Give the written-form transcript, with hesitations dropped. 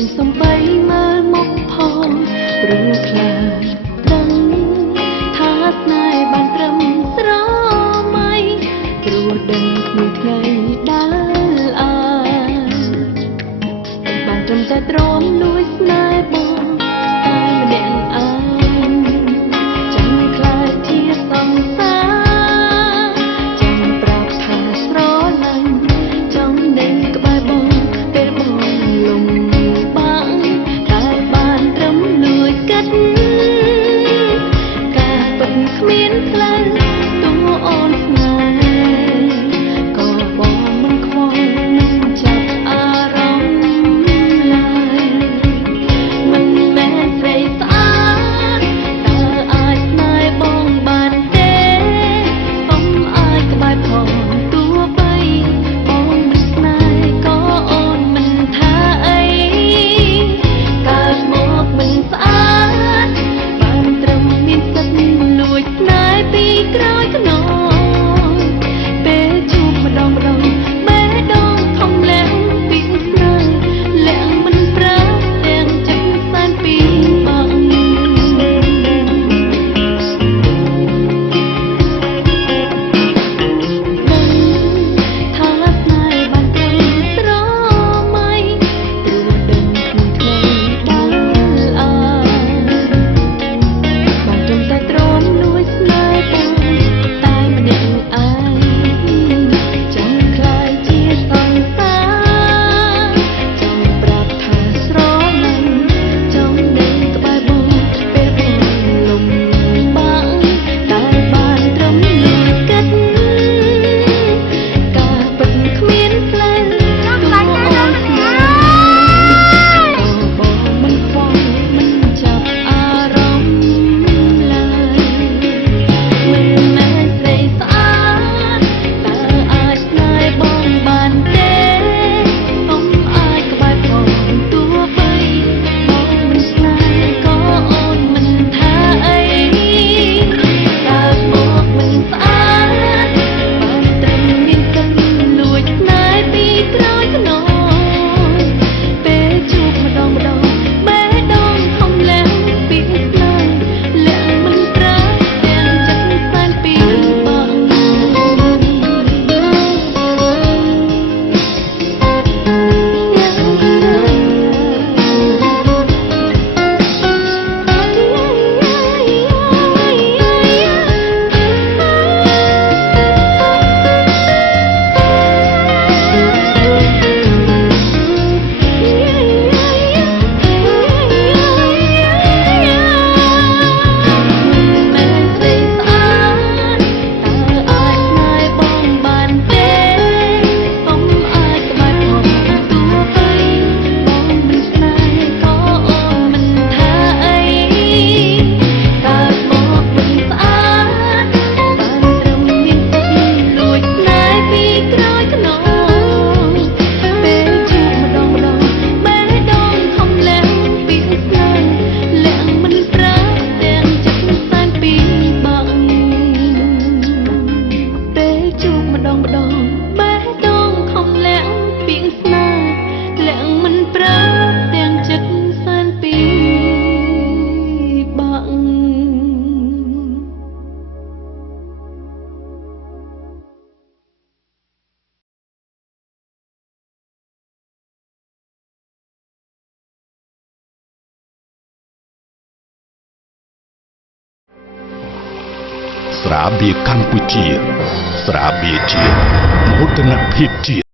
មានសំបីមើលមកផងព្រឺខ្លាចដឹងថាស្នេហ៍បានត្រឹមស្រមៃព្រោះដឹងគ្មានថ្ងៃដែលបានត្រឹមតែទ្រាំលួចស្នេហ៍បងតែម្នាក់ឯងចាំខ្លាចជាសង្សារចាំប្រាប់ថាស្រឡាញ់ចង់នៅក្បែរបងពេលបងលំបាកតែបានត្រឹមលួចកាត់ការពិតគ្មានផ្លូវទូអូនស្នេហ៍ក៏បងមិនខ្វល់មិនចាប់អារម្មណ៍ឡើយមិនមែនស្រីស្អាតតើអាចស្នេហ៍បងបានទេបងអាចក្បែរផងទោះបីបងមិនស្នេហ៍ក៏អូនមិនថាអីកើតមកមិនស្អាតបានត្រឹមមានសិទ្ធិលួចស្នេហ៍ពីក្រោយខ្នងពេលជួបម្ដងបេះដូងធំឡើងពីស្នេហ៍លាក់មិនប្រើទាំងចិត្តសែនពីបងថាស្នេហ៍បានត្រឹមស្រមៃព្រោះដឹងគ្មានថ្ងៃដែលបានត្រឹមតែទ្រាំលួចស្នេហ៍បងតែម្នាក់ឯងចាំខ្លាចជាសង្សារចាំប្រាប់ថាស្រឡាញ់ចង់នៅក្បែរបងពេលបងលំបាកតែបានត្រឹមលួចកាត់ការពិតគ្មានផ្លូវទូអូនស្នេហ៍ក៏បងមិនខ្វល់មិនចាប់អារម្មណ៍ឡើយមិនមែនស្រីស្អាតតើអាចស្នេហ៍បងបានទេបងអាចក្បែរផងទោះបីបងមិនស្នេហ៍ក៏អូនមិនថាអីកើតមកមិនស្អាតបានត្រឹមមានសិទ្ធិលួចស្នេហ៍ពីក្រោយខ្នងពេលជួបម្ដងបេះដូងធំឡើងពីស្នេហ៍លាក់មិនប្រើទាំងចិត្តសែនពីបងស្រាបៀរកម្ពុជាស្រាបៀរជាតិមោទនភាពជាតិ